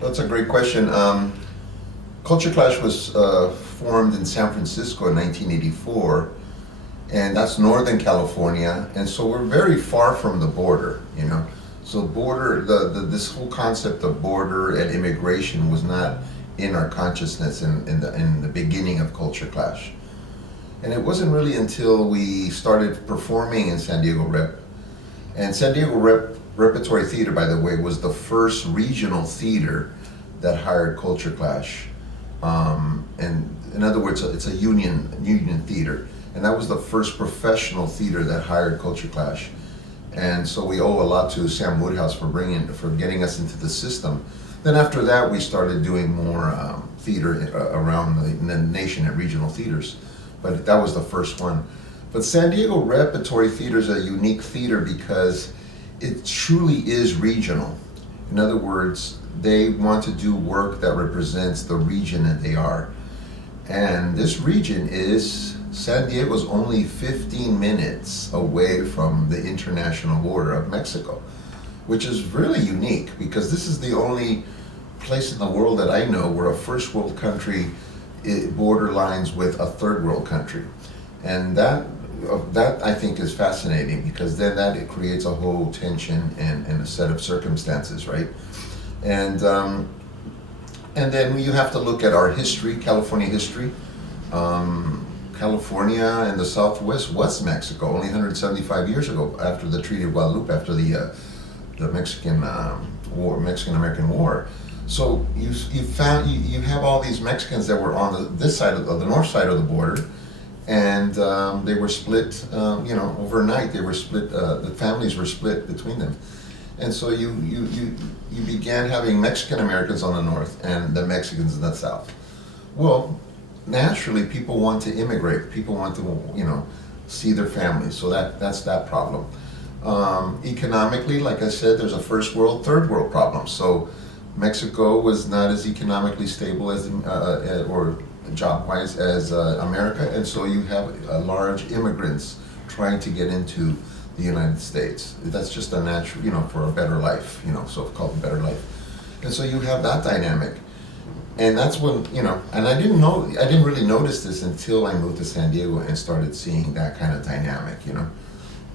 That's a great question. Culture Clash was formed in San Francisco in 1984, and that's Northern California, and so we're very far from the border, you know. So this whole concept of border and immigration was not in our consciousness in the beginning of Culture Clash. And it wasn't really until we started performing in San Diego Rep. And San Diego Repertory Theater, by the way, was the first regional theater that hired Culture Clash. And in other words, it's a union theater. And that was the first professional theater that hired Culture Clash. And so we owe a lot to Sam Woodhourse for getting us into the system. Then after that, we started doing more theater around the nation at regional theaters. But that was the first one. But San Diego Repertory Theater is a unique theater because it truly is regional. In other words, they want to do work that represents the region that they are. And this region is, San Diego's only 15 minutes away from the international border of Mexico, which is really unique because this is the only place in the world that I know where a first world country border lines with a third world country. And that I think is fascinating because then it creates a whole tension and a set of circumstances, right? And then you have to look at our history, California history. California and the Southwest was Mexico only 175 years ago after the Treaty of Guadalupe, after the Mexican Mexican-American War. So you have all these Mexicans that were on this side of the north side of the border, and they were split. Overnight they were split. The families were split between them, and so you began having Mexican Americans on the north and the Mexicans in the south. Well, naturally, people want to immigrate. People want to see their families. So that's that problem. Economically, like I said, there's a first world, third world problem. So Mexico was not as economically stable as or job-wise as America, and so you have large immigrants trying to get into the United States. That's just a natural, for a better life, so-called better life. And so you have that dynamic, and that's when and I didn't really notice this until I moved to San Diego and started seeing that kind of dynamic,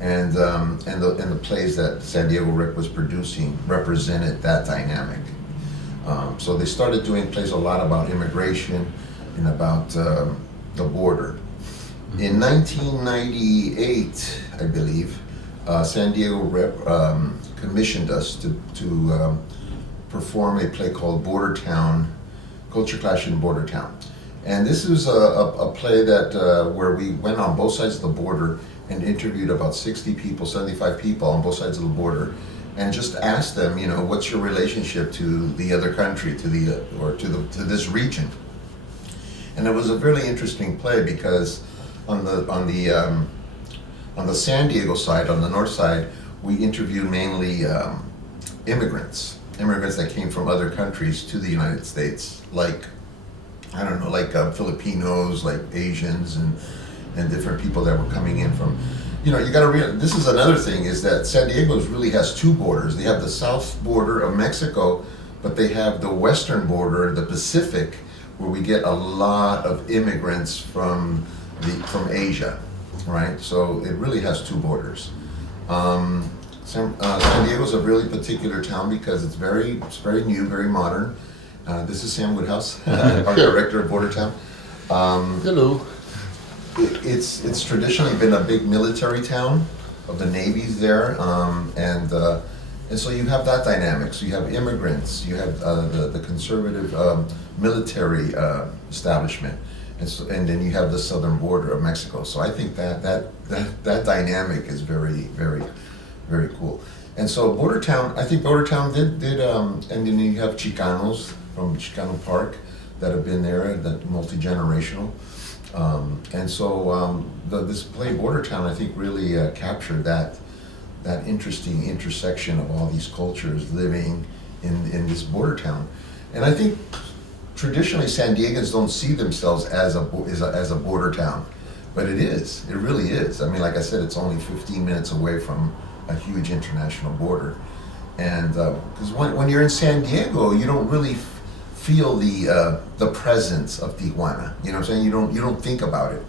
and the plays that San Diego Rep was producing represented that dynamic. So they started doing plays a lot about immigration and about the border. In 1998, I believe, San Diego Rep commissioned us to perform a play called Border Town, Culture Clash in Border Town. And this is a play that where we went on both sides of the border and interviewed about 60 people, 75 people on both sides of the border, and just asked them, what's your relationship to the other country, to this region. And it was a really interesting play because on the San Diego side, on the north side, we interviewed mainly immigrants that came from other countries to the United States, like Filipinos, like Asians, and different people that were coming in from. You got to realize, this is another thing, is that San Diego really has two borders. They have the south border of Mexico, but they have the western border, the Pacific, where we get a lot of immigrants from Asia, right? So it really has two borders. San Diego is a really particular town because it's very new, very modern. This is Sam Woodhourse, our director of Border Town. Hello. It's traditionally been a big military town of the navies there, and so you have that dynamic. So you have immigrants, you have the conservative military establishment, and then you have the southern border of Mexico. So I think that dynamic is very, very, very cool. And so Border Town did and then you have Chicanos from Chicano Park that have been there, that multi-generational. And so this play Border Town, I think, really captured that interesting intersection of all these cultures living in this border town. And I think traditionally San Diegans don't see themselves as a border town, but it really is. I mean, like I said, it's only 15 minutes away from a huge international border. And because when you're in San Diego, you don't really feel the presence of Tijuana. You know what I'm saying? You don't think about it.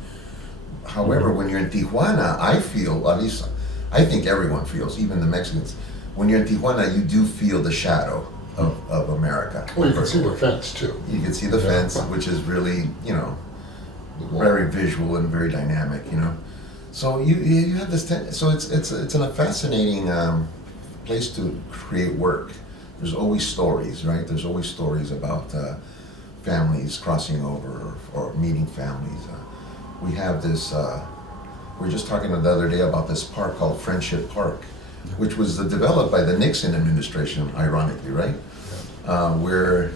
However, when you're in Tijuana, I feel, at least I think everyone feels, even the Mexicans, when you're in Tijuana, you do feel the shadow of America. Well, you can see the fence too. You can see the fence, which is really, very visual and very dynamic, So you have this, so it's a fascinating place to create work. There's always stories, right? There's always stories about families crossing over or meeting families. We have this, we were just talking the other day about this park called Friendship Park, which was developed by the Nixon administration, ironically, right? Where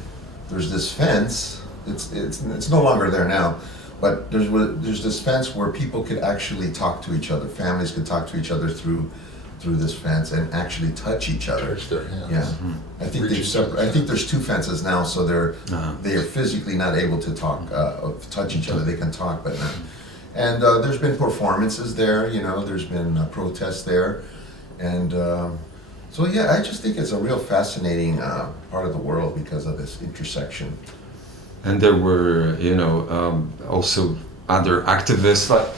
there's this fence, it's no longer there now, but there's this fence where people could actually talk to each other, families could talk to each other through this fence and actually touch each other. Touch their hands. Yeah, Mm-hmm. I think there's 2 fences now, so they are physically not able to talk, touch each other. They can talk, but not. And there's been performances there. There's been protests there, and so yeah, I just think it's a real fascinating part of the world because of this intersection. And there were, also other activists like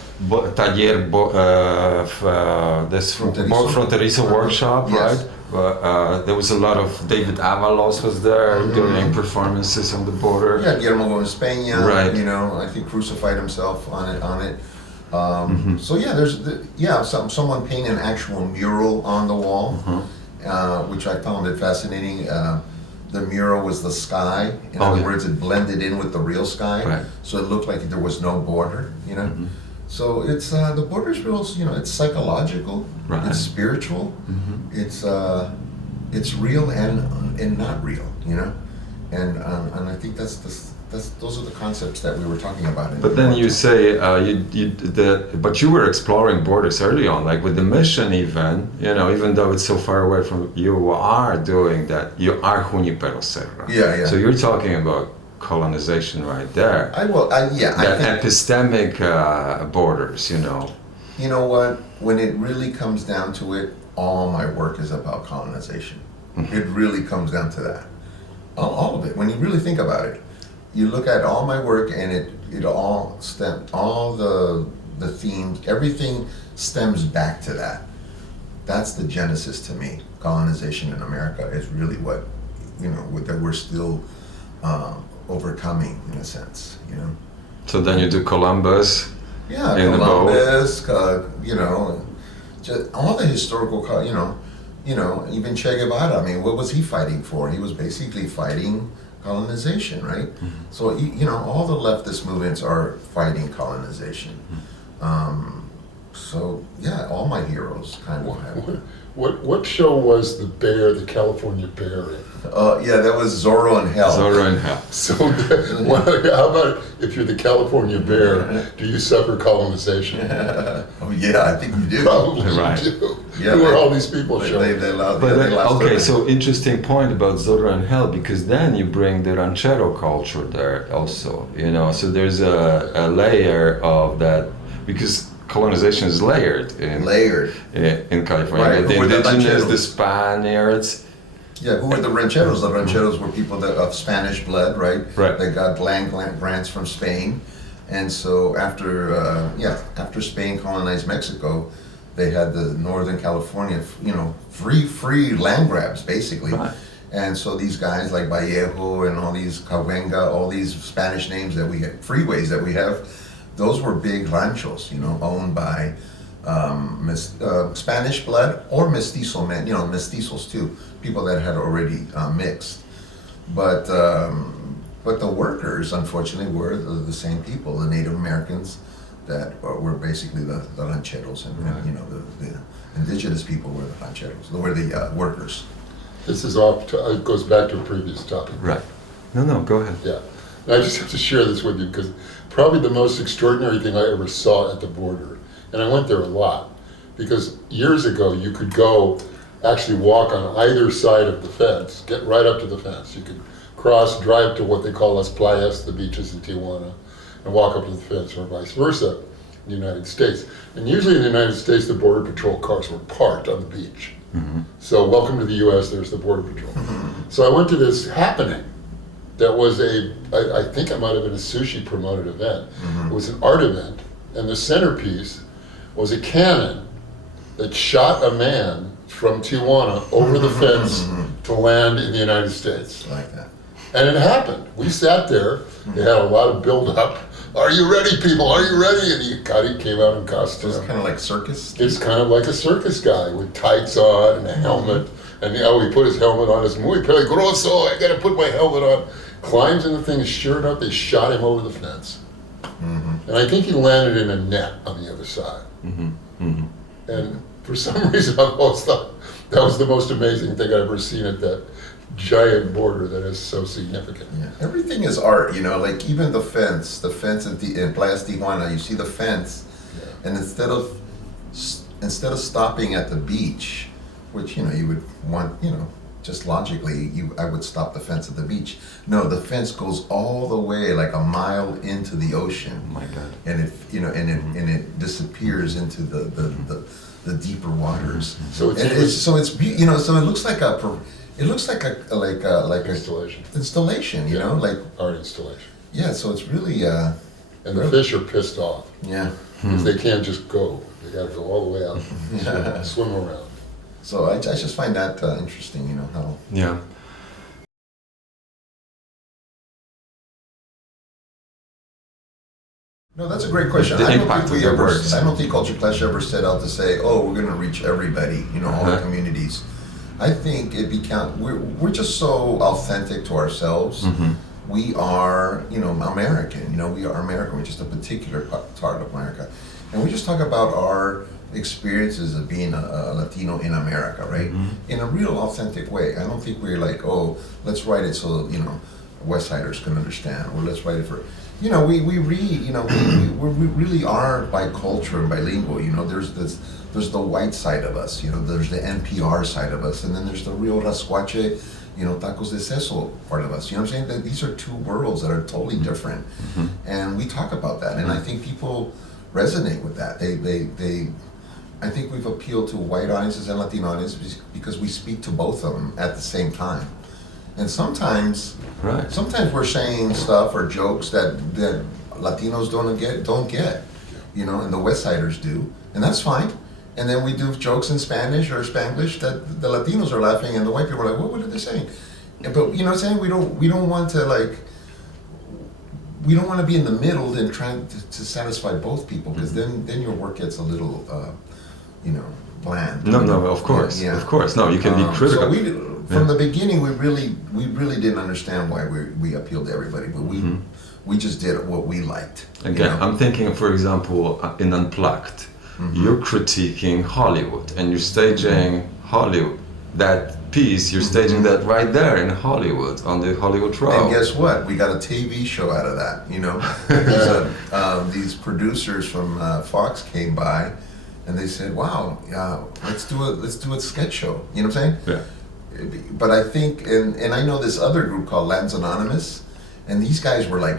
this Fronterizo workshop, Yes. right? There was a lot of David Avalos was there doing performances on the border. Yeah, Guillermo Gomez Peña, Right. I think crucified himself on it. So yeah, someone painted an actual mural on the wall, which I found it fascinating. The mural was the sky. In other words, it blended in with the real sky, Right. so it looked like there was no border. So it's the border's real. It's psychological. Right. It's spiritual. It's real and not real. And I think those are the concepts that we were talking about. But then you say but you were exploring borders early on, like with the mission even, even though it's so far away from you are doing that. You are Junipero Serra. Yeah. So you're talking about colonization right there. That epistemic borders, You know what? When it really comes down to it, all my work is about colonization. It really comes down to that. All of it. When you really think about it, you look at all my work and it all the themes, everything stems back to that. That's the genesis to me. Colonization in America is really what, that we're still overcoming in a sense, So then you do Columbus. Yeah, in Columbus, just all the historical, even Che Guevara. I mean, what was he fighting for? He was basically fighting colonization, right? So, all the leftist movements are fighting colonization. So, yeah, all my heroes kind of have. What show was the California Bear in? That was Zorro in Hell. Zorro in Hell. So, how about if you're the California Bear, do you suffer colonization? I think you do. Probably Right. do. Yeah, Who are all these people showing? They lost Okay, their- so interesting point about Zorro and Hell, because then you bring the ranchero culture there also, so there's a layer of that, because colonization is layered in California. Right, The who were the indigenous, rancheros? the Spaniards. Yeah, who were the rancheros? The rancheros were people of Spanish blood, right? Right. They got land grants from Spain, and so after Spain colonized Mexico, they had the Northern California, free land grabs basically. Right. And so these guys like Vallejo and all these Cahuenga, all these Spanish names that we have, freeways that we have, those were big ranchos, owned by Spanish blood or mestizo men, mestizos too, people that had already mixed. But the workers, unfortunately, were the same people, the Native Americans that were basically the rancheros, and the indigenous people were the rancheros, were the workers. This is it goes back to a previous topic. Right. No, go ahead. Yeah. And I just have to share this with you because probably the most extraordinary thing I ever saw at the border, and I went there a lot, because years ago you could go actually walk on either side of the fence, get right up to the fence. You could drive to what they call Las Playas, the beaches in Tijuana, and walk up to the fence, or vice versa in the United States. And usually in the United States, the Border Patrol cars were parked on the beach. Mm-hmm. So So welcome to the US, there's the Border Patrol. So I went to this happening that was I think it might have been a sushi promoted event. It was an art event, and the centerpiece was a cannon that shot a man from Tijuana over the fence to land in the United States. I like that. And it happened. We sat there, they had a lot of build-up. Are you ready, people? Are you ready? And he came out in costume. It's kind of like circus. It's kind of like a circus guy with tights on and a helmet. And he put his helmet on. It's muy peligroso. I got to put my helmet on. Climbs in the thing. Sure enough, they shot him over the fence. And I think he landed in a net on the other side. And for some reason, I've always thought that was the most amazing thing I've ever seen at that giant border that is so significant. Yeah. Everything is art, you know, like even the fence in Playa Tijuana, you see the fence, and instead of stopping at the beach, which, you know, you would want, you know, just logically, I would stop the fence at the beach. No, the fence goes all the way like a mile into the ocean. Oh my God. And it, you know, and it disappears into the deeper waters. So it looks like a Installation. installation, you know, like Art installation. yeah. So it's really And the fish are pissed off yeah. because they can't just go. They got to go all the way out, swim around. So I just find that interesting, you know, how Yeah. no, that's a great question. The I don't impact think of we the ever. works. I don't think Culture Clash ever set out to say, "Oh, we're going to reach everybody," you know, all the communities. I think we're just so authentic to ourselves. We are, you know, American. You know, we are American. We're just a particular part of America, and we just talk about our experiences of being a Latino in America, right? In a real authentic way. I don't think we're like, "Oh, let's write it so, you know, West Siders can understand," or let's write it for. You know, we read. You know, we really are bicultural and bilingual. You know, there's the white side of us. You know, there's the NPR side of us, and then there's the real rascuache, you know, tacos de seso part of us. You know what I'm saying? That these are two worlds that are totally different, and we talk about that, and I think people resonate with that. I think we've appealed to white audiences and Latino audiences because we speak to both of them at the same time. And sometimes we're saying stuff or jokes that Latinos don't get, you know, and the West Siders do, and that's fine. And then we do jokes in Spanish or Spanglish that the Latinos are laughing, and the white people are like, "What are they saying?" But you know what I'm saying? We don't want to be in the middle and trying to satisfy both people, because then your work gets a little, you know, bland. No, of course, Yeah. of course. No, you can be critical. So from the beginning, we really didn't understand why we appealed to everybody, but we just did what we liked. Again, you know? I'm thinking, for example, in Unplugged, you're critiquing Hollywood and you're staging Hollywood. That piece, you're staging that right there in Hollywood, on the Hollywood Road. And guess what? We got a TV show out of that. You know, these producers from Fox came by, and they said, "Wow, let's do a sketch show." You know what I'm saying? Yeah. But I think, and I know this other group called Lads Anonymous, and these guys were like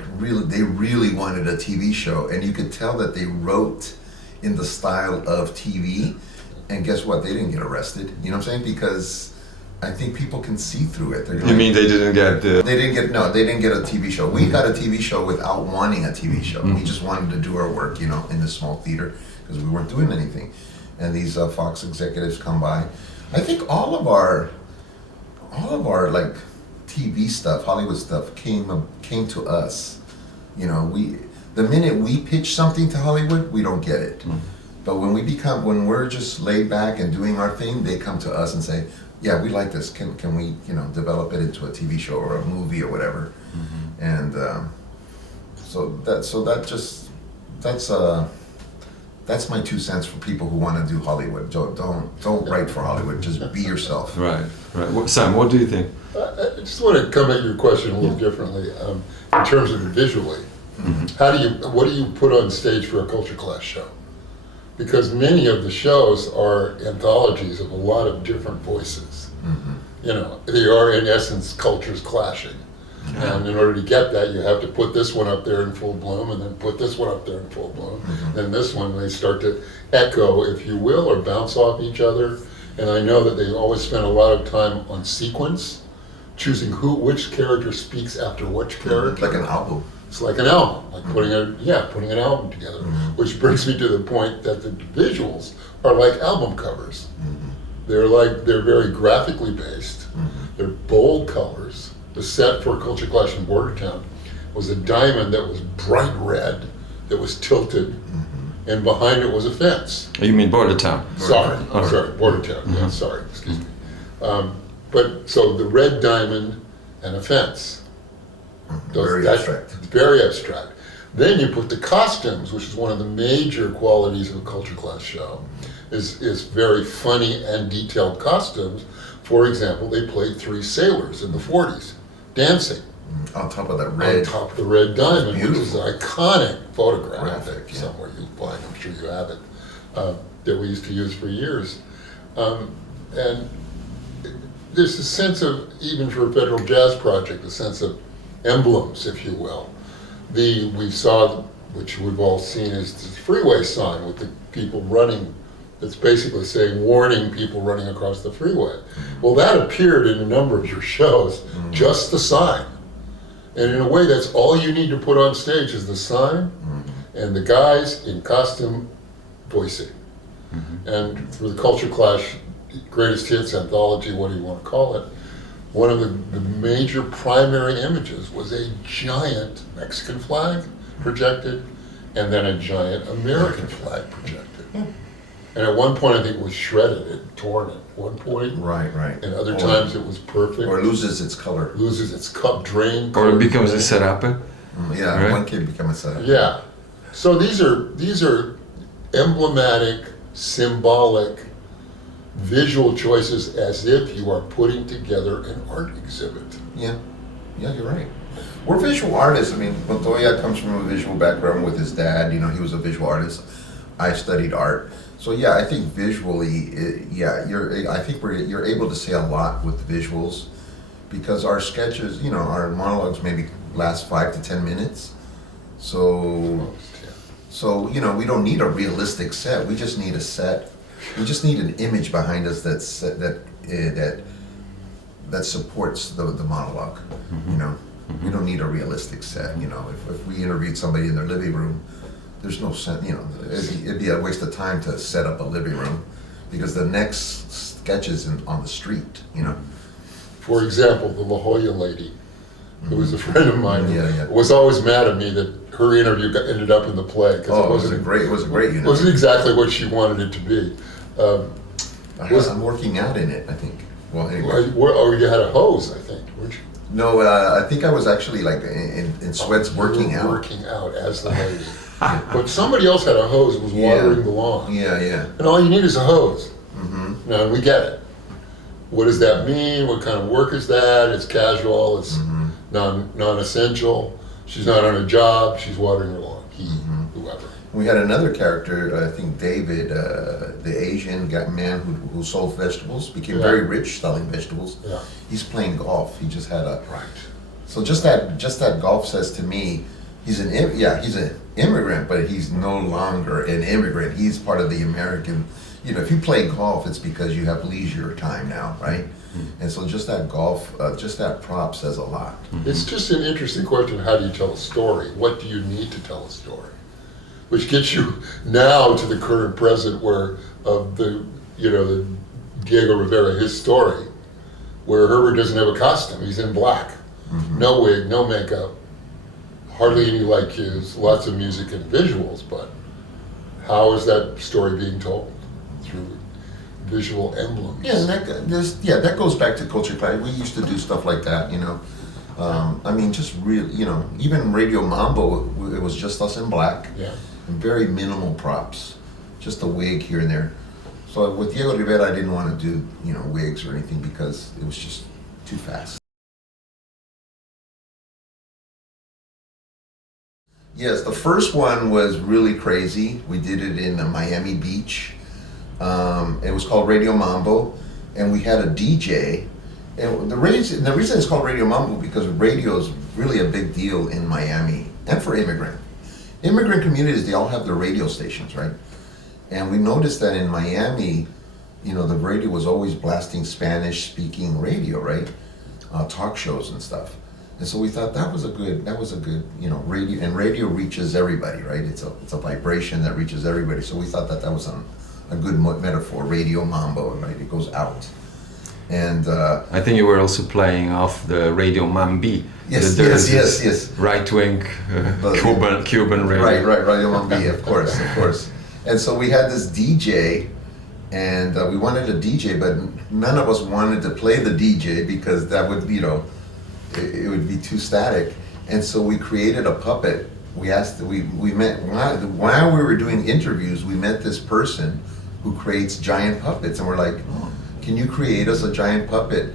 they really wanted a TV show, and you could tell that they wrote in the style of TV, and guess what? They didn't get arrested. You know what I'm saying? Because I think people can see through it. You mean they didn't get the... They didn't get a TV show. We got a TV show without wanting a TV show. We just wanted to do our work, you know, in this small theater, because we weren't doing anything. And these Fox executives come by. I think all of our like TV stuff, Hollywood stuff came to us. You know, the minute we pitch something to Hollywood, we don't get it. But when we're just laid back and doing our thing, they come to us and say, "Yeah, we like this. Can we, you know, develop it into a TV show or a movie or whatever?" And that's my 2 cents for people who want to do Hollywood. Don't write for Hollywood. Just be yourself. Right. Sam, what do you think? I just want to come at your question a little differently in terms of it visually. What do you put on stage for a Culture Clash show? Because many of the shows are anthologies of a lot of different voices. You know, they are in essence cultures clashing. And in order to get that, you have to put this one up there in full bloom, and then put this one up there in full bloom. Then this one, they start to echo, if you will, or bounce off each other. And I know that they always spent a lot of time on sequence, choosing which character speaks after which character. Like an album. It's like an album, like putting an album together. Which brings me to the point that the visuals are like album covers. They're very graphically based. They're bold colors. The set for Culture Clash in Bordertown was a diamond that was bright red, that was tilted, and behind it was a fence. You mean Bordertown? Sorry, Bordertown. Yeah, sorry, excuse me. But so the red diamond and a fence. Very abstract. Very abstract. Then you put the costumes, which is one of the major qualities of a Culture Clash show, is very funny and detailed costumes. For example, they played 3 sailors in the 40s dancing. On top of that red. On top of the red diamond, which is Beautiful. an iconic photograph. Graphic, yeah. Somewhere you find, I'm sure you have it, that we used to use for years. And there's a sense of, even for a federal jazz project, a sense of emblems, if you will. We saw, which we've all seen, is the freeway sign with the people running, that's basically saying, warning people running across the freeway. Well, that appeared in a number of your shows, just the sign. And in a way, that's all you need to put on stage is the sign and the guys in costume voicing. And for the Culture Clash Greatest Hits Anthology, what do you want to call it, one of the major primary images was a giant Mexican flag projected and then a giant American flag projected. And at one point, I think it was shredded and torn at one point. Right. And other times it was perfect. Or loses its color. Loses its cup drain. Or it becomes a setup. Yeah, Right. one kid become a setup. Yeah. So these are emblematic, symbolic, visual choices as if you are putting together an art exhibit. Yeah, you're right. We're visual artists. I mean, Montoya comes from a visual background with his dad. He was a visual artist. I studied art. So yeah, I think visually, you're able to say a lot with visuals, because our sketches, our monologues maybe last 5 to 10 minutes. So we don't need a realistic set. We just need a set. We just need an image behind us that supports the monologue. We don't need a realistic set. If we interviewed somebody in their living room, there's no sense. It'd be a waste of time to set up a living room, because the next sketch is on the street. For example, the La Jolla lady, who was a friend of mine, Yeah. was always mad at me that her interview ended up in the play, because it was a great It wasn't exactly what she wanted it to be. I'm working out in it, I think. Well, anyway. You had a hose, I think, weren't you? No, I think I was actually like in sweats working out. Working out as the lady. But somebody else had a hose and was watering the lawn. Yeah. And all you need is a hose. Now, we get it. What does that mean? What kind of work is that? It's casual, it's non-essential. She's not on a job, she's watering her lawn. Whoever. We had another character, I think David, the Asian man who sold vegetables, became very rich selling vegetables. Yeah. He's playing golf. He just had a So just that golf says to me, he's an immigrant, but he's no longer an immigrant. He's part of the American. If you play golf, it's because you have leisure time now, right? And so just that golf, just that prop says a lot. It's just an interesting question. How do you tell a story? What do you need to tell a story? Which gets you now to the current present, where the Diego Rivera, his story, where Herbert doesn't have a costume. He's in black, no wig, no makeup, hardly any light cues, lots of music and visuals. But how is that story being told? Through visual emblems. Yeah, and that goes back to Culture Clash. We used to do stuff like that, just real, even Radio Mambo, it was just us in black. Yeah. And very minimal props, just a wig here and there. So with Diego Rivera, I didn't want to do, wigs or anything, because it was just too fast. Yes, the first one was really crazy. We did it in Miami Beach. It was called Radio Mambo, and we had a DJ. And the reason it's called Radio Mambo, because radio is really a big deal in Miami, and for immigrant communities. They all have their radio stations, right? And we noticed that in Miami, the radio was always blasting Spanish-speaking radio, right? Talk shows and stuff. And so we thought that was a good, radio, and radio reaches everybody, right? It's a vibration that reaches everybody. So we thought that was a good metaphor, radio mambo, right? It goes out. And I think you were also playing off the Radio Mambi. Yes, yes. Right-wing Cuban radio. Right, Radio Mambi, of course. And so we had this DJ, and we wanted a DJ, but none of us wanted to play the DJ because that would, it would be too static. And so we created a puppet. We met, while we were doing interviews, we met this person who creates giant puppets, and we're like, can you create us a giant puppet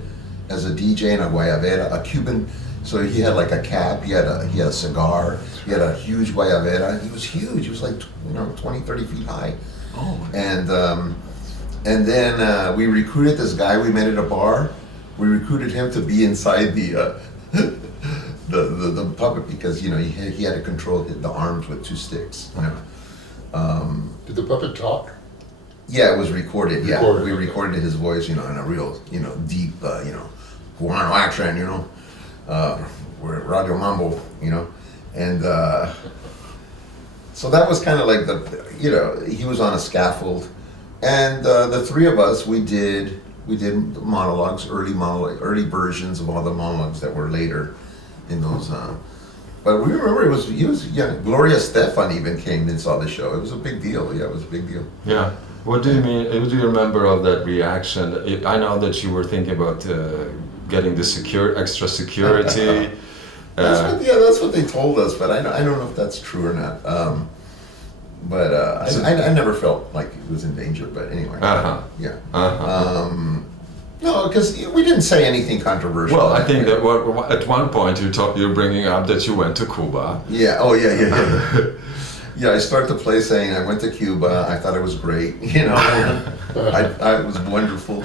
as a DJ in a guayabera, a Cuban? So he had like a cap, he had a cigar, he had a huge guayabera. He was huge. He was like 20, 30 feet high. Oh. And then we recruited this guy we met at a bar. We recruited him to be inside the puppet because he had to control the arms with 2 sticks. Did the puppet talk? Yeah, it was recorded. Yeah, we Okay. recorded his voice, in a real, deep, Cubano accent, we're Radio Mambo, and so that was kind of like he was on a scaffold, and the 3 of us we did monologues, early versions of all the monologues that were later in those. But we remember Gloria Estefan even came and saw the show. It was a big deal. Yeah, it was a big deal. Yeah. What do you mean? What do you remember of that reaction? I know that you were thinking about getting the extra security. That's what they told us, but I don't know if that's true or not. I never felt like it was in danger. But anyway, yeah. No, because we didn't say anything controversial. Well, I think that at one point you're bringing up that you went to Cuba. Yeah. Oh, yeah. Yeah, I start the play saying I went to Cuba. I thought it was great. I was wonderful.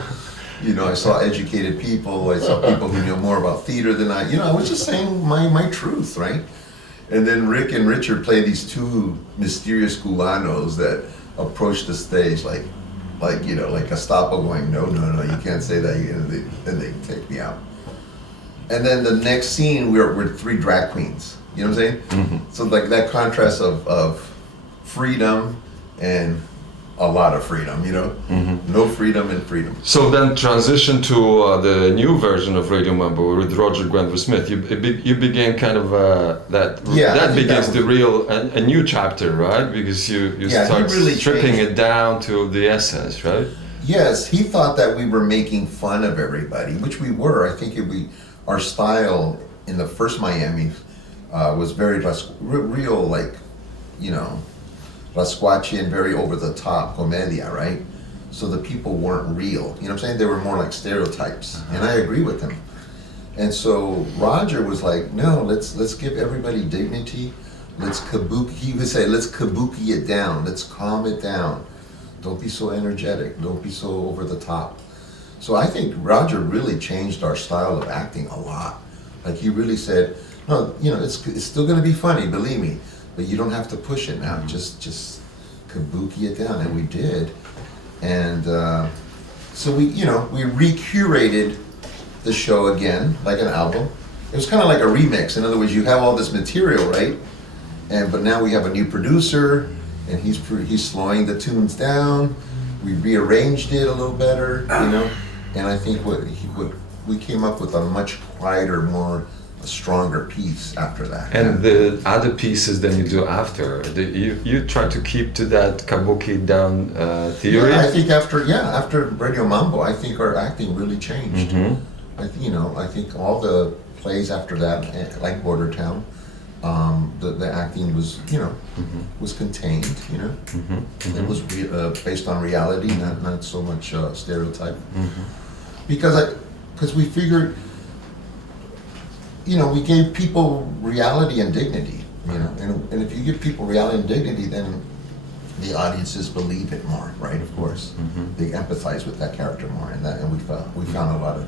I saw educated people. I saw people who knew more about theater than I. I was just saying my truth, right? And then Rick and Richard play these 2 mysterious Cubanos that approach the stage like Gestapo going, no, you can't say that. And they take me out. And then the next scene, we're 3 drag queens. You know what I'm saying? Mm-hmm. So like that contrast of freedom and a lot of freedom, Mm-hmm. No freedom and freedom. So then transition to the new version of Radio Mambo with Roger Gwenville Smith. You began kind of that begins the real a new chapter, right? Because you start really stripping changed. it down to the essence, right? Yes, he thought that we were making fun of everybody, which we were. I think our style in the first Miami was very real, like, Rasquatchian, very over the top comedia, right? So the people weren't real. You know what I'm saying? They were more like stereotypes, and I agree with him. And so Roger was like, no, let's give everybody dignity. He would say, let's kabuki it down. Let's calm it down. Don't be so energetic. Don't be so over the top. So I think Roger really changed our style of acting a lot. Like he really said, no, it's still going to be funny, believe me, but you don't have to push it now. Just kabuki it down, and we did. And so we recurated the show again, like an album. It was kind of like a remix. In other words, you have all this material, right? But now we have a new producer, and he's slowing the tunes down. We rearranged it a little better, And I think we came up with a much quieter, a stronger piece after that. And the other pieces that you do after, you try to keep to that kabuki down theory? Yeah, I think after Radio Mambo, I think our acting really changed. Mm-hmm. I think all the plays after that, like Border Town, the acting was, was contained, Mm-hmm. Mm-hmm. It was based on reality, not so much stereotype. Mm-hmm. Because we figured, we gave people reality and dignity, and if you give people reality and dignity, then the audiences believe it more, right? Of course, they empathize with that character more, and we found a lot of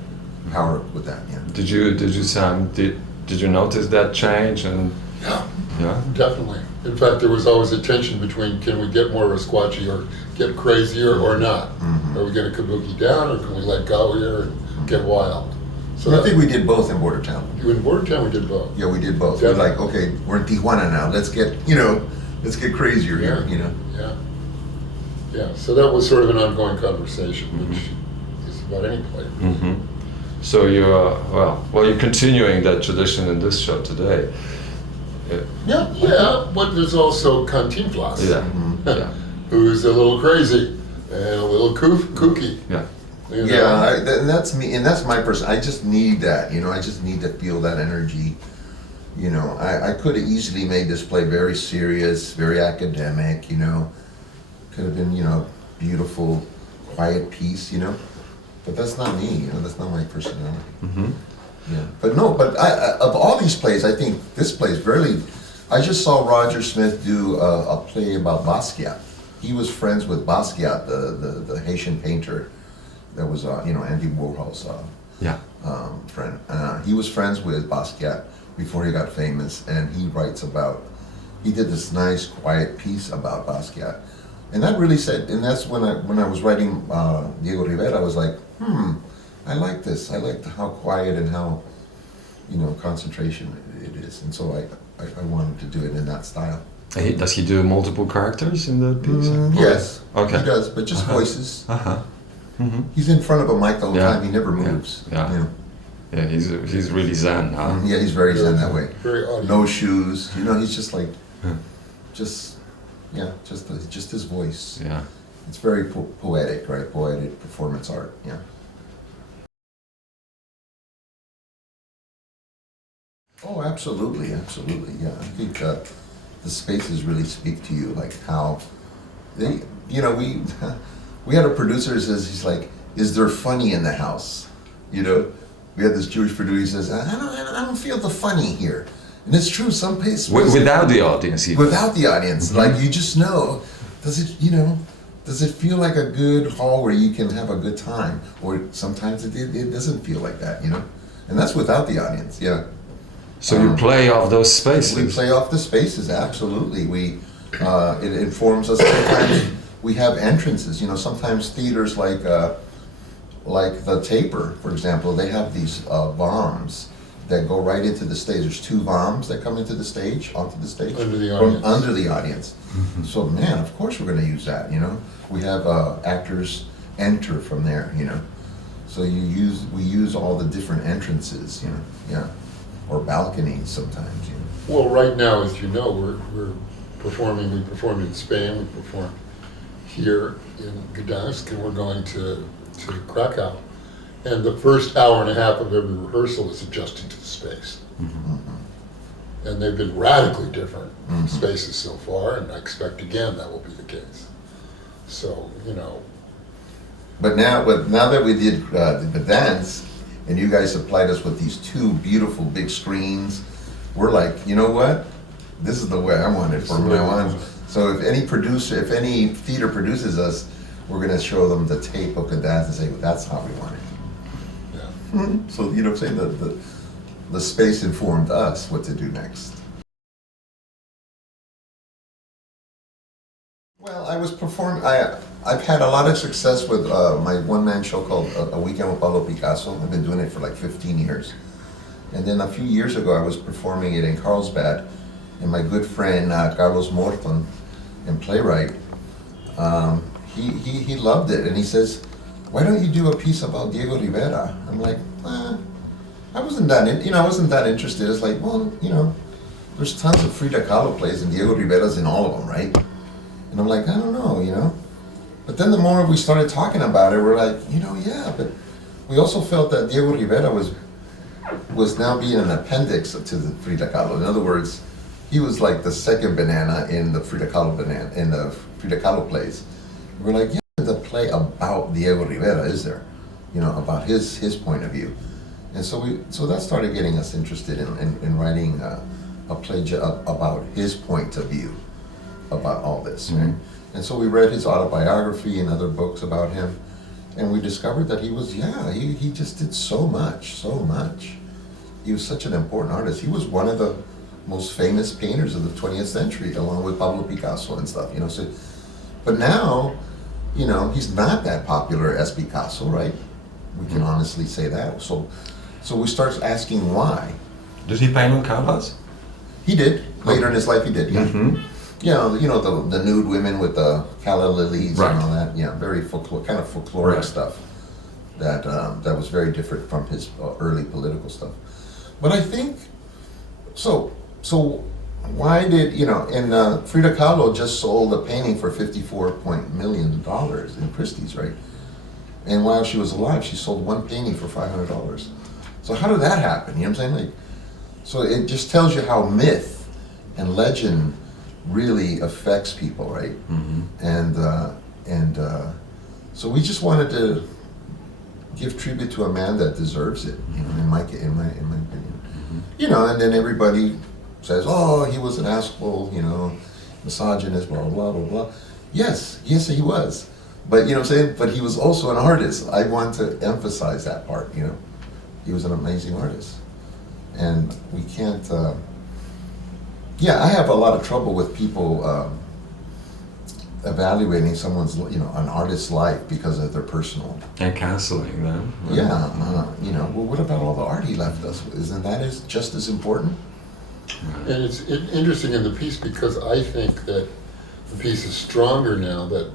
power with that. Yeah. Did you Sam? Did you notice that change? And Yeah, yeah, definitely. In fact, there was always a tension between can we get more Rasquatchy or get crazier or not? Are we going to kabuki down or can we let go here and get wild? So I think we did both in Border Town. In Border Town we did both. Yeah, we did both. We're like, okay, we're in Tijuana now. Let's get, let's get crazier here, Yeah. Yeah, so that was sort of an ongoing conversation, which is about any play. So you're you're continuing that tradition in this show today. Yeah, but there's also Cantinflas, Yeah. who's a little crazy and a little kooky. Yeah. And that's me, and that's my person. I just need that, I just need to feel that energy. I could have easily made this play very serious, very academic, could have been, beautiful, quiet piece, but that's not me, that's not my personality. Yeah, but of all these plays, I think this play is really. I just saw Roger Smith do a play about Basquiat. He was friends with Basquiat, the Haitian painter that was, Andy Woodhourse friend. He was friends with Basquiat before he got famous, and he did this nice, quiet piece about Basquiat. And that really and that's when I was writing Diego Rivera, I was like, I like this. I like how quiet and how, concentration it is. And so I wanted to do it in that style. Does he do multiple characters in the piece? Yes. Okay. He does, but just voices. He's in front of a mic the whole time. He never moves. Yeah. Yeah, he's really zen, huh? Yeah, he's very zen that way. Very audience. No shoes. He's just like, just his voice. Yeah. It's very poetic, right? Poetic performance art. Yeah. Oh, absolutely, absolutely. Yeah, I think the spaces really speak to you, like how they, we had a producer who says, he's like, is there funny in the house? We had this Jewish producer who says, I don't feel the funny here. And it's true, some places. Without the audience, even. Without the audience, like you just know, does it feel like a good hall where you can have a good time? Or sometimes it doesn't feel like that, And that's without the audience, yeah. So you play off those spaces. We play off the spaces, absolutely. It informs us. Sometimes we have entrances. Sometimes theaters like the Taper, for example, they have these bombs that go right into the stage. There's 2 bombs that come onto the stage. Under the audience. From under the audience. So, man, of course we're going to use that. We have actors enter from there. So we use all the different entrances. Yeah. Or balconies sometimes. Well, right now, as you know, we're performing. We performed in Spain. We performed here in Gdansk, and we're going to Krakow. And the first hour and a half of every rehearsal is adjusting to the space. And they've been radically different spaces so far, and I expect again that will be the case. So, But now that we did the dance, and you guys supplied us with these 2 beautiful big screens, we're like, you know what? This is the way I want it from now on. So if any theater produces us, we're going to show them the tape of the dance and say, well, that's how we want it. yeah. So, you know what I'm saying? The space informed us what to do next. Well, I was performing. I've had a lot of success with my one-man show called A Weekend with Pablo Picasso. I've been doing it for like 15 years. And then a few years ago, I was performing it in Carlsbad, and my good friend Carlos Morton, and playwright, he loved it, and he says, "Why don't you do a piece about Diego Rivera?" I'm like, I wasn't that interested. It's like, well, there's tons of Frida Kahlo plays, and Diego Rivera's in all of them, right? And I'm like, I don't know, But then the more we started talking about it, we're like, yeah, but we also felt that Diego Rivera was now being an appendix to the Frida Kahlo. In other words, he was like the second banana in the Frida Kahlo plays. We're like, yeah, the play about Diego Rivera is there, about his point of view. And so that started getting us interested in writing a play about his point of view about all this, right? And so we read his autobiography and other books about him, and we discovered that he just did so much. He was such an important artist. He was one of the most famous painters of the 20th century, along with Pablo Picasso and stuff, you know. So, but now, you know, he's not that popular as Picasso, right? We can honestly say that. So we start asking why. Does he paint on canvas? He did. Later in his life, he did, yeah. Mm-hmm. You know the nude women with the calla lilies Right. and all that. Yeah, very kind of folkloric Right. stuff. That was very different from his early political stuff. But I think so. Why did And Frida Kahlo just sold a painting for $54 million in Christie's, right? And while she was alive, she sold one painting for $500. So how did that happen? You know what I'm saying? Like, so it just tells you how myth and legend really affects people, right? And so we just wanted to give tribute to a man that deserves it, you know, in my opinion. You know, and then everybody says, "Oh, he was an asshole," you know, misogynist, blah blah blah blah. Yes, he was, but you know what I'm saying. But he was also an artist. I want to emphasize that part. You know, he was an amazing artist, and we can't. Yeah, I have a lot of trouble with people evaluating someone's, you know, an artist's life because of their personal. And canceling them. Yeah, you know. Well, what about all the art he left us? Isn't that just as important? And it's interesting in the piece because I think that the piece is stronger now that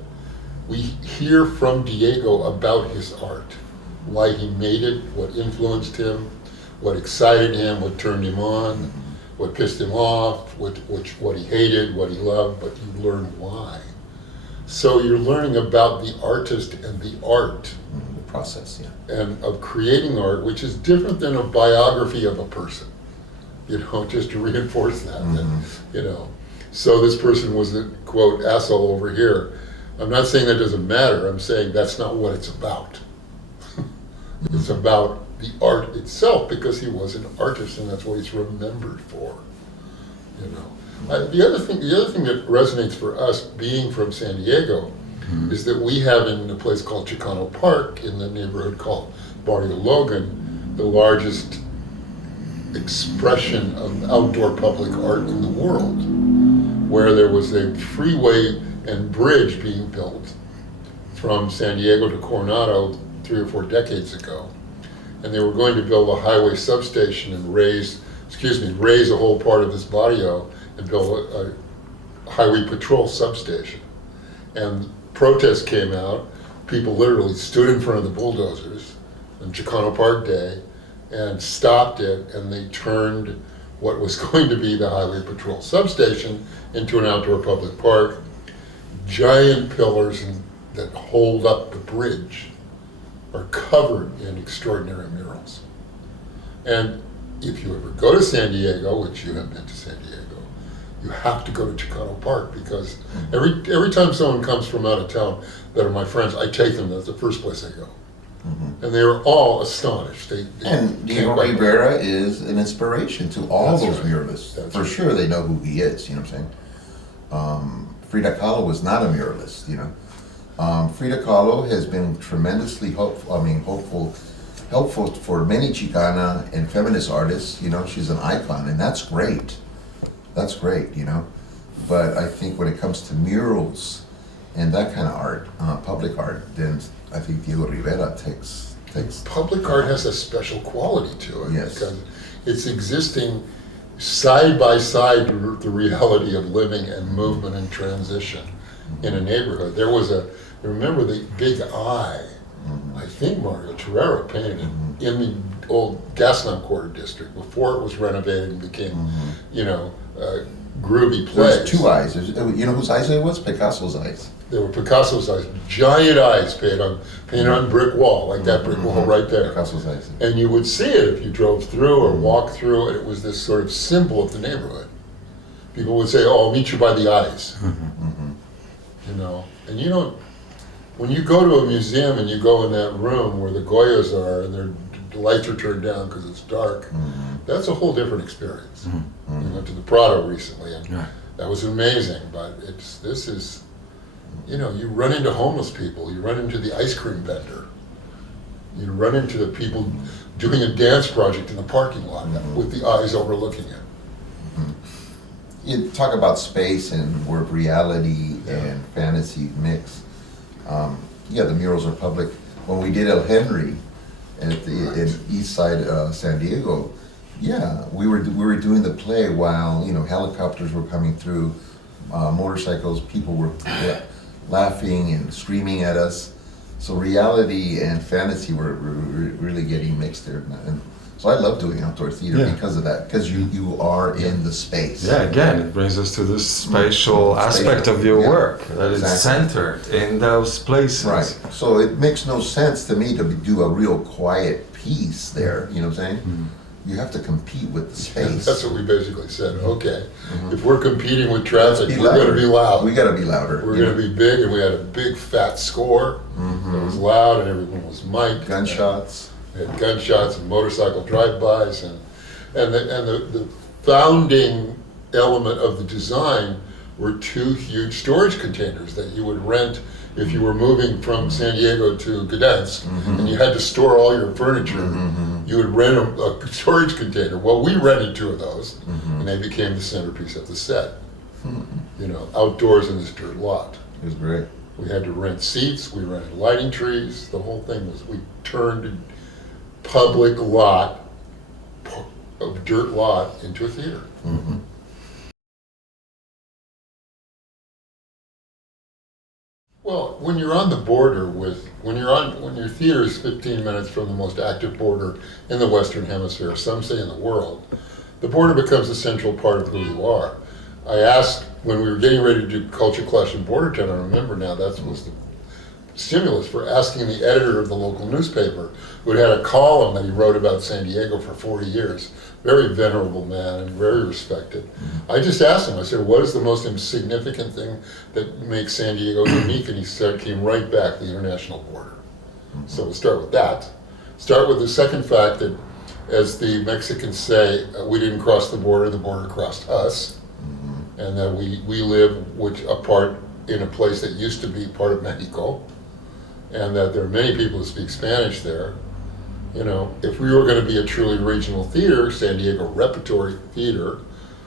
we hear from Diego about his art, why he made it, what influenced him, what excited him, what turned him on, what pissed him off, what he hated, what he loved, but you learn why. So you're learning about the artist and the art. The process, yeah. And of creating art, which is different than a biography of a person. You know, just to reinforce that, you know. So this person was a, quote, asshole over here. I'm not saying that doesn't matter. I'm saying that's not what it's about. It's about the art itself because he was an artist and that's what he's remembered for, you know. The other thing that resonates for us being from San Diego is that we have in a place called Chicano Park in the neighborhood called Barrio Logan, the largest expression of outdoor public art in the world, where there was a freeway and bridge being built from San Diego to Coronado 3 or 4 decades ago. And they were going to build a highway substation and raise a whole part of this barrio and build a highway patrol substation. And protests came out, people literally stood in front of the bulldozers on Chicano Park Day and stopped it, and they turned what was going to be the highway patrol substation into an outdoor public park. Giant pillars that hold up the bridge are covered in extraordinary murals. And if you ever go to San Diego, which you have been to San Diego, you have to go to Chicano Park because every time someone comes from out of town that are my friends, I take them, that's the first place I go. And they are all astonished. And Diego Rivera is an inspiration to all those muralists. For sure, they know who he is, you know what I'm saying? Frida Kahlo was not a muralist, you know. Frida Kahlo has been tremendously helpful for many Chicana and feminist artists. You know, she's an icon, and that's great. That's great, you know. But I think when it comes to murals and that kind of art, public art, then I think Diego Rivera takes. Public art has a special quality to it Yes. because it's existing side by side to the reality of living and movement and transition in a neighborhood. There was remember the big eye, I think Mario Terrera painted it in the old Gaslamp Quarter district before it was renovated and became, you know, a groovy place. There's 2 eyes. You know whose eyes it was? Picasso's eyes. There were Picasso's eyes, giant eyes painted on brick wall, like that brick wall right there. Picasso's eyes. And you would see it if you drove through or walked through, and it was this sort of symbol of the neighborhood. People would say, "Oh, I'll meet you by the eyes." You know, and you don't. When you go to a museum and you go in that room where the Goyas are and the lights are turned down because it's dark, that's a whole different experience. We went to the Prado recently, and that was amazing. But this is. You know, you run into homeless people, you run into the ice cream vendor, you run into the people doing a dance project in the parking lot with the eyes overlooking it. you talk about space and where reality and fantasy mix. Yeah, the murals are public. When we did El Henry at the in east side of San Diego, yeah, we were doing the play while helicopters were coming through, motorcycles, people were laughing and screaming at us. So reality and fantasy were really getting mixed there. And so I love doing outdoor theater because of that, because you are in the space. Yeah, again, it brings us to this spatial aspect of your work, that is centered in those places. Right. So it makes no sense to me to do a real quiet piece there, you know what I'm saying? Mm-hmm. You have to compete with the space. That's what we basically said. Okay, if we're competing with traffic, we're going to be loud. We got to be louder. We're going to be big, and we had a big fat score. It was loud, and everyone was mic'd. Gunshots. We had gunshots and motorcycle drive-bys, and the founding element of the design were 2 huge storage containers that you would rent if you were moving from San Diego to Gdansk, and you had to store all your furniture. You would rent a storage container. Well, we rented 2 of those, and they became the centerpiece of the set. Outdoors in this dirt lot. It was great. We had to rent seats, we rented lighting trees, the whole thing was, we turned a public lot, a dirt lot, into a theater. Well, when you're on the border when your theater is 15 minutes from the most active border in the Western Hemisphere, some say in the world, the border becomes a central part of who you are. I asked, when we were getting ready to do Culture Clash in Border Town, I remember now, that was the stimulus for asking the editor of the local newspaper, who had a column that he wrote about San Diego for 40 years, very venerable man and very respected. I just asked him, I said, what is the most significant thing that makes San Diego unique? And he came right back, the international border. So we'll start with that. Start with the second fact that, as the Mexicans say, we didn't cross the border crossed us. And that we live apart in a place that used to be part of Mexico, and that there are many people who speak Spanish there. If we were going to be a truly regional theater, San Diego Repertory Theater,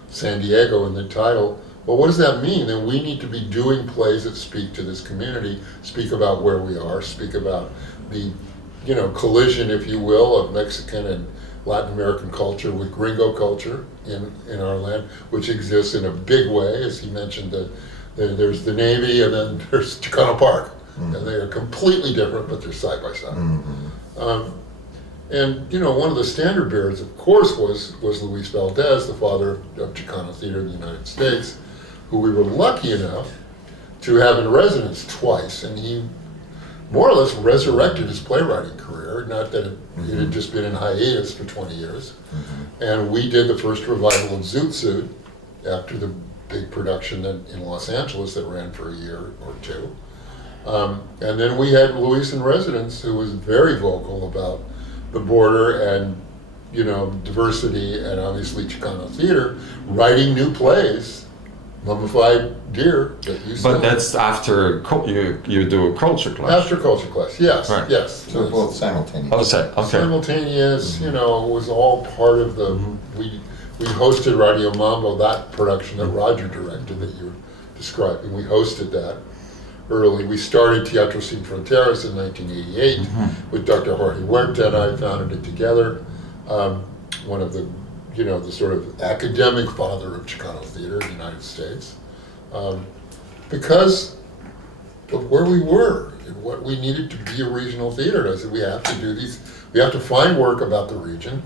San Diego in the title, well, what does that mean? Then we need to be doing plays that speak to this community, speak about where we are, speak about the, collision, if you will, of Mexican and Latin American culture with gringo culture in our land, which exists in a big way. As he mentioned, there's the Navy and then there's Chicano Park. And they are completely different, but they're side by side. One of the standard bearers, of course, was Luis Valdez, the father of Chicano theater in the United States, who we were lucky enough to have in residence twice. And he more or less resurrected his playwriting career, not that it had just been in hiatus for 20 years. And we did the first revival of Zoot Suit after the big production in Los Angeles that ran for a year or 2. And then we had Luis in residence, who was very vocal about the border and diversity and obviously Chicano theater, writing new plays. Mummified Deer that you But that's after you do a Culture Clash. After Culture Clash, yes, right. Yes. So both simultaneous. Okay. Simultaneous, it was all part of the. We hosted Radio Mambo, that production that Roger directed that you're describing. We hosted that early. We started Teatro Sin Fronteras in 1988 with Dr. Jorge Huerta, and I founded it together. One of the the sort of academic father of Chicano theater in the United States, because of where we were and what we needed to be a regional theater. And I said, we have to do these, we have to find work about the region,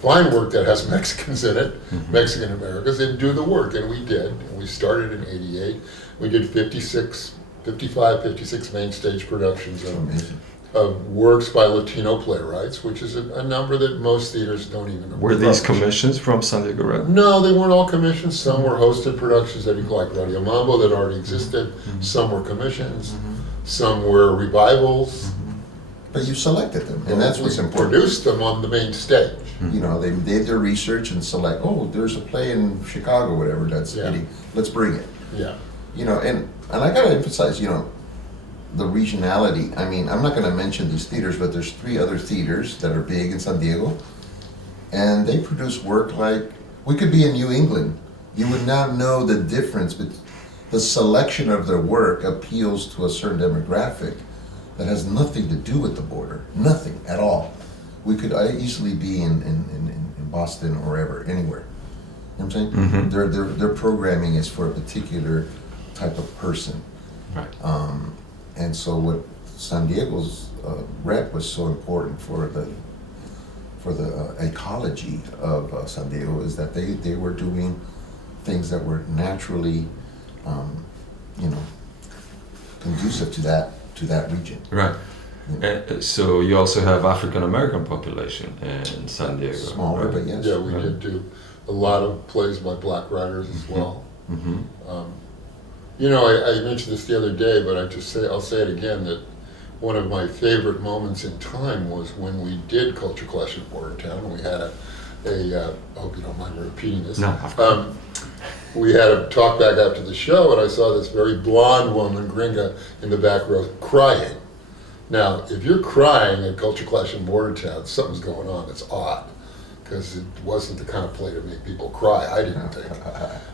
find work that has Mexicans in it, Mexican Americans, and do the work. And we did. And we started in '88. We did 56 main stage productions of works by Latino playwrights, which is a number that most theaters don't even know. Were these commissions from San Diego Red? No, they weren't all commissions. Some were hosted productions that like Radio Mambo that already existed. Some were commissions. Some were revivals. But you selected them, and that's what's important. Produced them on the main stage. They did their research and select, there's a play in Chicago, whatever, that's hitting. Let's bring it. Yeah. And I gotta emphasize, the regionality. I mean, I'm not going to mention these theaters, but there's 3 other theaters that are big in San Diego, and they produce work like we could be in New England You would not know the difference, but the selection of their work appeals to a certain demographic that has nothing to do with the border, nothing at all. We could easily be in Boston or wherever, anywhere. You know what I'm saying? Mm-hmm. Their programming is for a particular type of person. Right. And so what San Diego's rep was so important for the ecology of San Diego is that they were doing things that were naturally, conducive to that region. Right. So you also have African American population in San Diego. Smaller, right? but yes. Yeah, we did do a lot of plays by black writers as well. Mm-hmm. I mentioned this the other day, but I'll say it again, that one of my favorite moments in time was when we did Culture Clash in Bordertown. We had I hope you don't mind me repeating this. No, of course. We had a talk back after the show, and I saw this very blonde woman, Gringa, in the back row crying. Now, if you're crying at Culture Clash in Bordertown, something's going on that's odd, because it wasn't the kind of play to make people cry, I didn't think.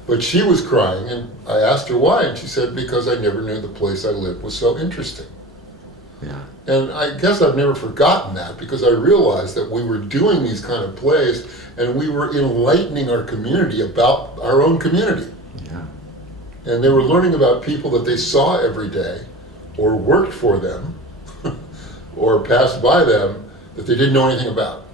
But she was crying, and I asked her why, and she said, because I never knew the place I lived was so interesting. Yeah. And I guess I've never forgotten that, because I realized that we were doing these kind of plays, and we were enlightening our community about our own community. Yeah. And they were learning about people that they saw every day, or worked for them, or passed by them, that they didn't know anything about.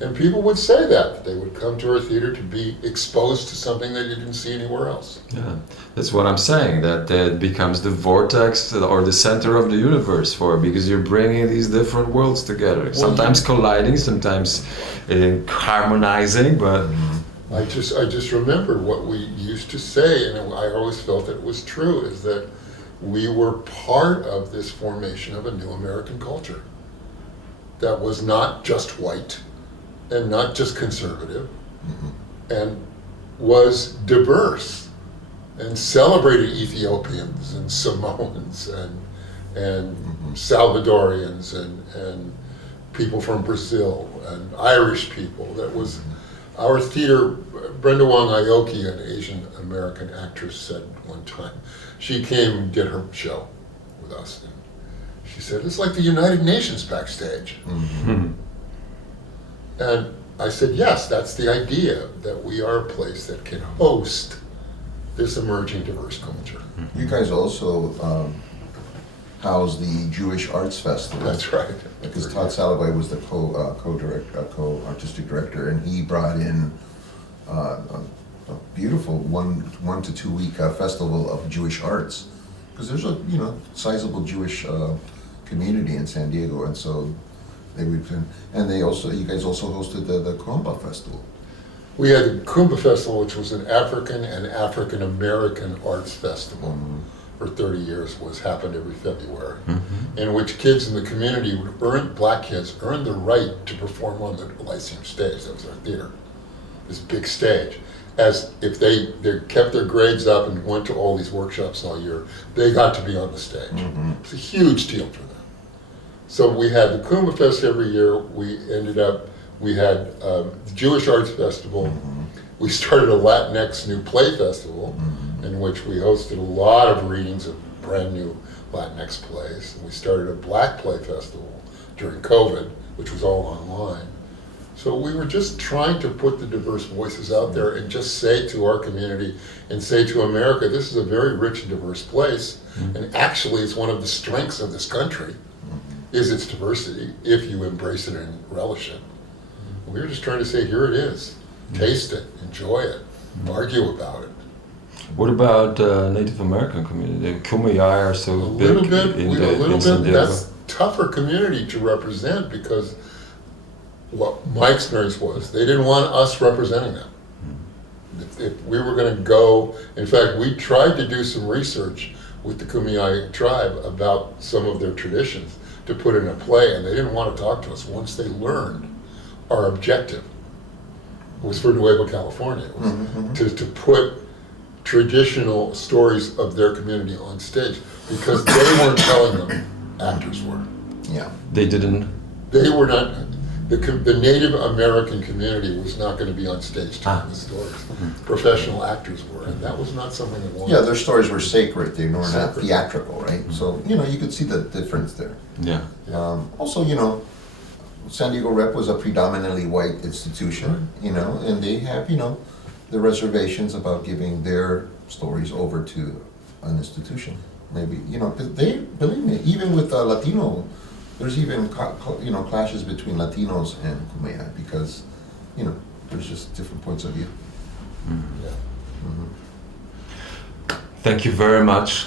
And people would say that they would come to our theater to be exposed to something they didn't see anywhere else. Yeah, that's what I'm saying. That it becomes the vortex or the center of the universe because you're bringing these different worlds together. Sometimes colliding, sometimes harmonizing, but. I just remembered what we used to say, and I always felt that it was true, is that we were part of this formation of a new American culture that was not just white and not just conservative, and was diverse and celebrated Ethiopians and Samoans and Salvadorians and people from Brazil and Irish people. That was our theater. Brenda Wong Aoki, an Asian American actress, said one time, she came and did her show with us, and she said, it's like the United Nations backstage. And I said, yes, that's the idea, that we are a place that can host this emerging diverse culture. You guys also house the Jewish Arts Festival. That's right. Because Todd Salovey was the co-artistic director, and he brought in a beautiful 1 to 2 week festival of Jewish arts. Because there's a sizable Jewish community in San Diego, and so they would, and you guys also hosted the Kumbha Festival. We had the Kumbha Festival, which was an African and African American arts festival for 30 years, happened every February, in which kids in the community black kids earned the right to perform on the Lyceum stage. That was our theater, this big stage. As if they kept their grades up and went to all these workshops all year, they got to be on the stage. It's a huge deal for them. So we had the Kumbha Fest every year. We had the Jewish Arts Festival. We started a Latinx New Play Festival, in which we hosted a lot of readings of brand new Latinx plays. And we started a Black Play Festival during COVID, which was all online. So we were just trying to put the diverse voices out there and just say to our community and say to America, this is a very rich and diverse place. And actually, it's one of the strengths of this country, is its diversity, if you embrace it and relish it. We were just trying to say, here it is. Taste it, enjoy it, argue about it. What about Native American community? The Kumeyaay are so big in San Diego. That's tougher community to represent, because what my experience was, they didn't want us representing them. If we were going to go, in fact, we tried to do some research with the Kumeyaay tribe about some of their traditions to put in a play, and they didn't want to talk to us once they learned our objective was for Nueva California, to put traditional stories of their community on stage, because they weren't telling them, actors were. Yeah. They didn't. They were not. the Native American community was not going to be on stage telling the stories. Professional actors were, and that was not something that wanted. Yeah, their stories were sacred. They were not Sacred. theatrical, right? So you could see the difference there. Yeah. Also, San Diego Rep was a predominantly white institution, and they have, the reservations about giving their stories over to an institution. Maybe, because they, believe me, even with Latino, there's even, clashes between Latinos and Kumeyaay because, there's just different points of view. Yeah. Thank you very much.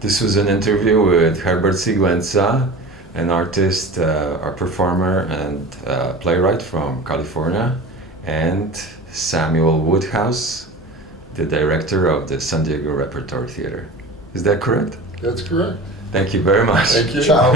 This was an interview with Herbert Siguenza, an artist, a performer, and playwright from California, and Samuel Woodhourse, the director of the San Diego Repertory Theater. Is that correct? That's correct. Thank you very much. Thank you. Ciao.